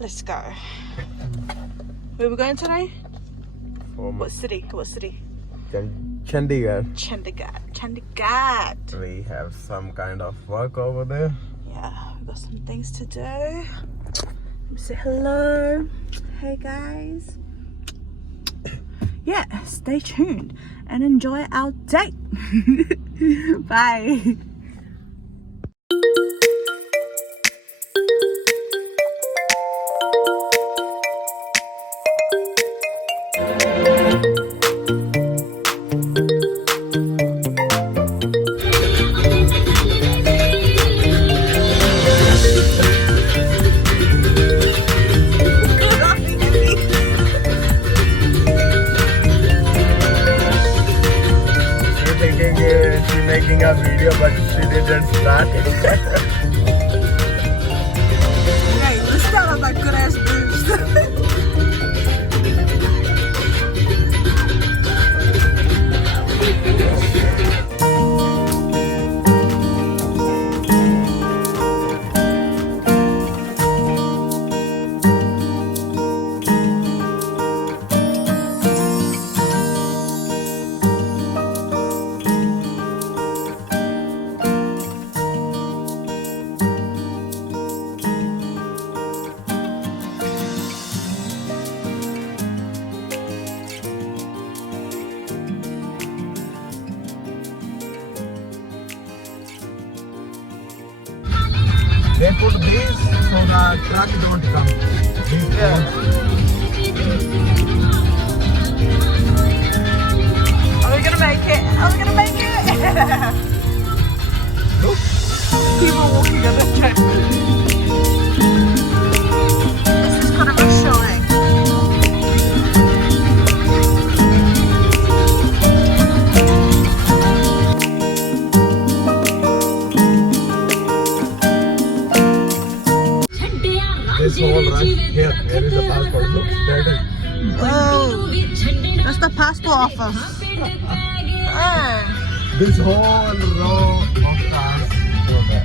Let's go. Where are we going today? What city? What city? Chandigarh. Chandigarh. We have some kind of work over there. Yeah, we've got some things to do. Let me say hello. Hey guys. Yeah, stay tuned and enjoy our date. Bye. Making a video, but she didn't start it. Hey, this sounds like good ass boost. They put these so the truck don't come. Are we gonna make it? Are we gonna make it? Look. People walking on the track. This is kind of a showing. This whole rush here is a passport. Look, there it is. Whoa, that's the passport office. Oh. This whole row of cars over there.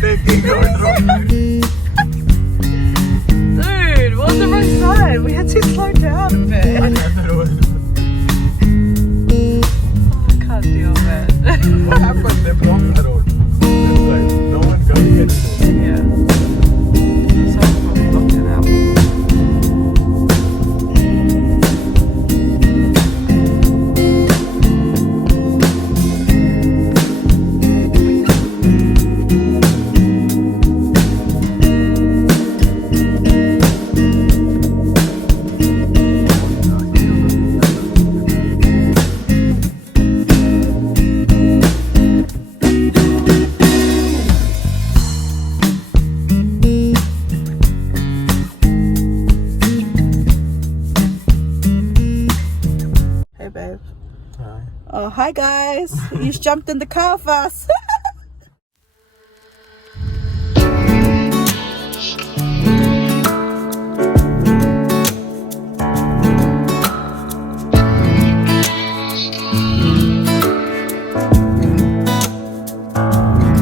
taking control. Dude, we're on the wrong side. We had to slow down a bit. I never would. I can't deal with it. What happened? They blocked the road. This side. No one can get through. Yeah. Someone probably blocked it out. Hey babe. Hi. Oh, hi guys. You just jumped in the car fast.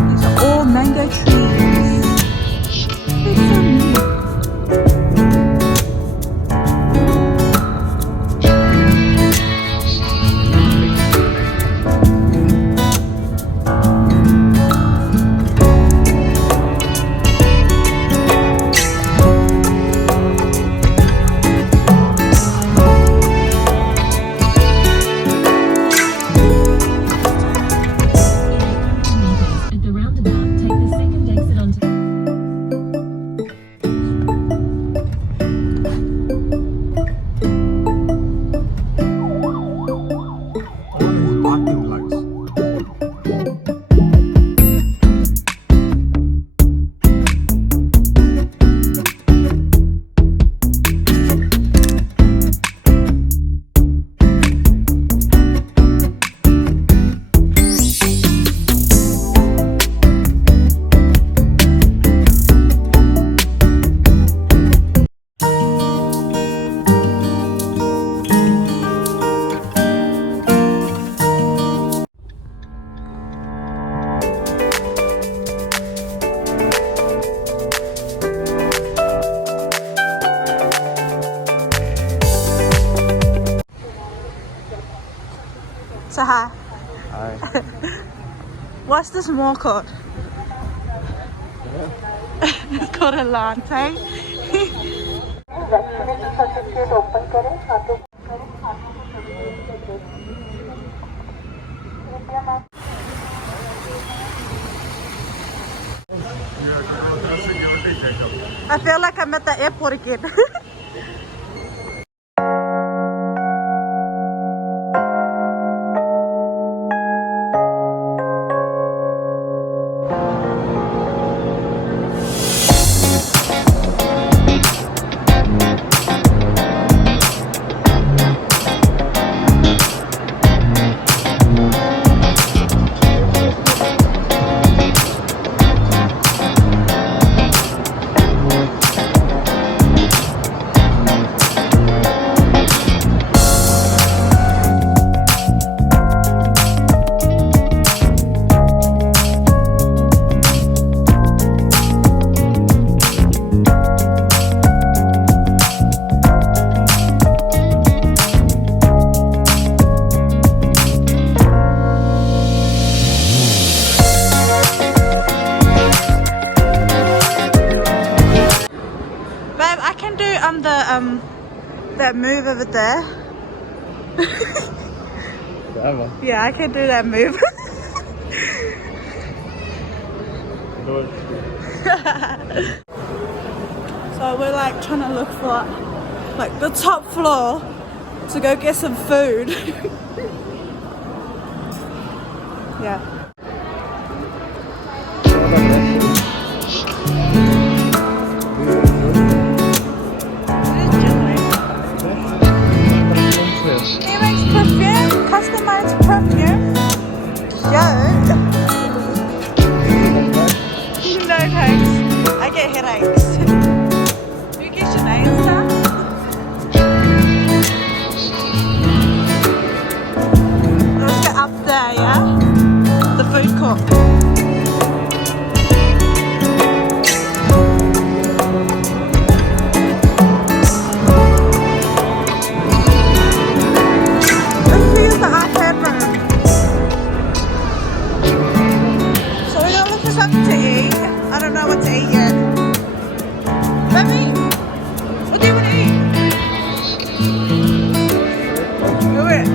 These are all mango trees. They're so neat. At the roundabout, take the second exit onto All these parking lots. So hi. Hi. What's this mall called? It's called a latte. I feel like I'm at the airport again. that move over there. That one. Yeah, I can do that move. Do it. So we're like trying to look for like the top floor to go get some food. Yeah. He makes perfume, customized perfume. Yeah. No thanks. I get headaches. Do you get your nails done? Let's get up there, yeah? The food court. decide what to eat yet. Baby, what do you want to eat? Do it.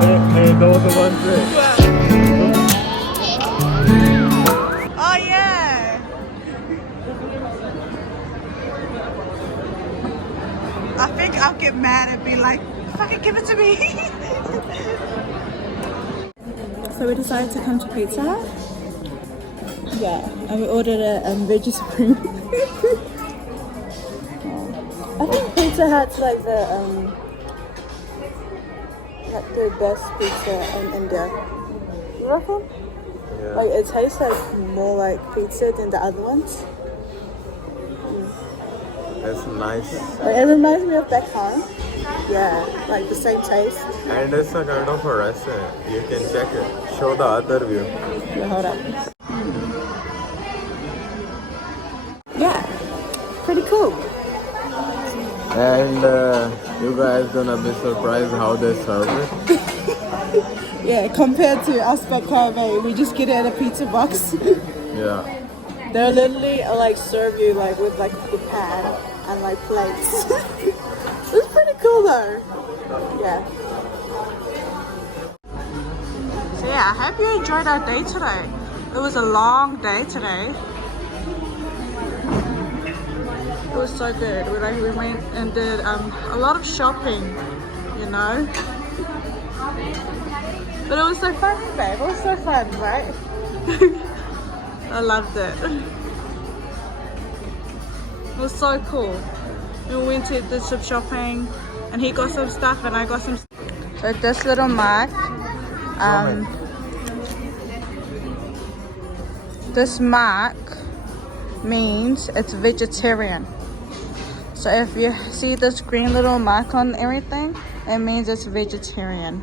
Look, hey, those the ones there. Oh yeah. I think I'll get mad and be like, fucking give it to me. So we decided to come to Pizza Hut. Yeah, and we ordered a veggie supreme. I think Pizza Hut's like the best pizza in India. You reckon? Yeah. Like it tastes like more like pizza than the other ones. It's nice. Like, it reminds me of back home. Yeah, like the same taste. And it's a kind of a restaurant. You can check it. Show the other view. Yeah, hold up. Yeah, pretty cool. And you guys gonna be surprised how they serve it. Yeah, compared to us back home, we just get it in a pizza box. Yeah. They literally like serve you like with like the pan and like plates. It's pretty cool though. Yeah. So yeah, I hope you enjoyed our day today. It was a long day today. It was so good. We went and did a lot of shopping, you know. But it was so fun, babe. It was so fun, right? I loved it. It was so cool. We went to did some shopping, and he got some stuff, and I got some. So this little mark, this mark means it's vegetarian. So if you see this green little mark on everything, it means it's vegetarian.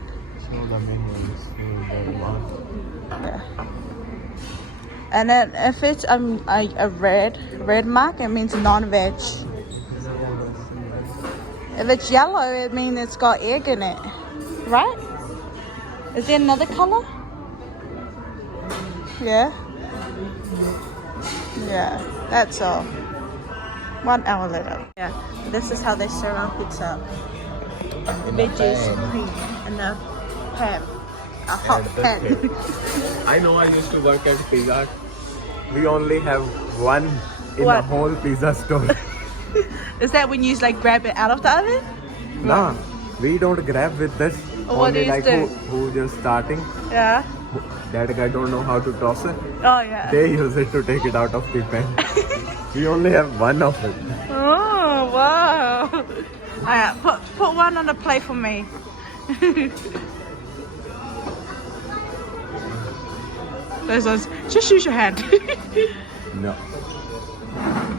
Yeah. And then if it's a red mark, it means non-veg. If it's yellow, it means it's got egg in it, right? Is there another color? Yeah. Yeah, that's all. 1 hour later. Yeah, this is how they serve our pizza. Veggies, cream, and a ham. A hot pan. I know I used to work at Pizza Hut. We only have one in the whole pizza store. Is that when you like grab it out of the oven? Nah, we don't grab with this. What do Only you like do? who just starting. Yeah. That guy don't know how to toss it. Oh yeah. They use it to take it out of the pan. We only have one of it. Oh wow. Alright, put one on the plate for me. There's those. Just use your hand. No.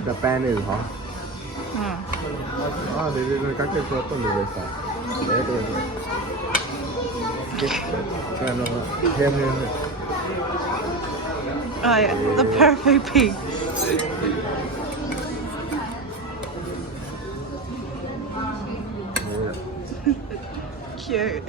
The pan is hot. Ah, they didn't cut it properly this time. That is it. Here. Oh yeah, the perfect piece. Cute.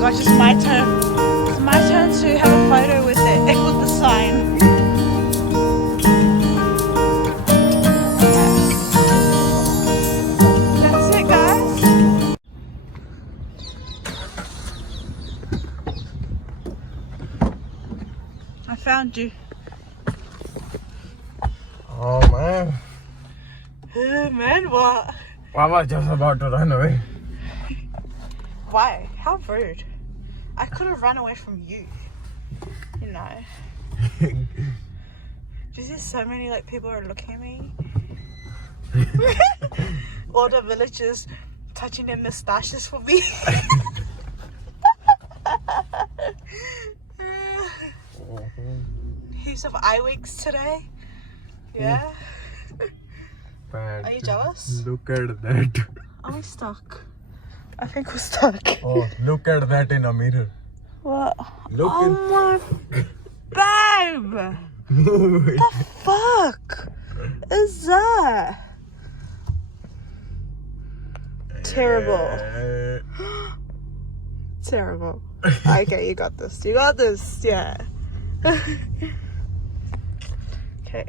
Gosh, it's my turn. It's my turn to have a photo with it, with the sign. That's it, guys. found you. Oh man. Man, what? I was just about to run away. Why? How rude. I could have run away from you. You know. Do you see so many like people are looking at me? All the villagers touching their moustaches for me. Heaps of eye wigs today. Yeah. But Are you jealous? look at that. Are we stuck? I think we're stuck. Oh, look at that in a mirror. What? Look Oh my babe! Move it. The fuck is that? Terrible. Terrible. Okay, you got this. You got this. Yeah. Okay.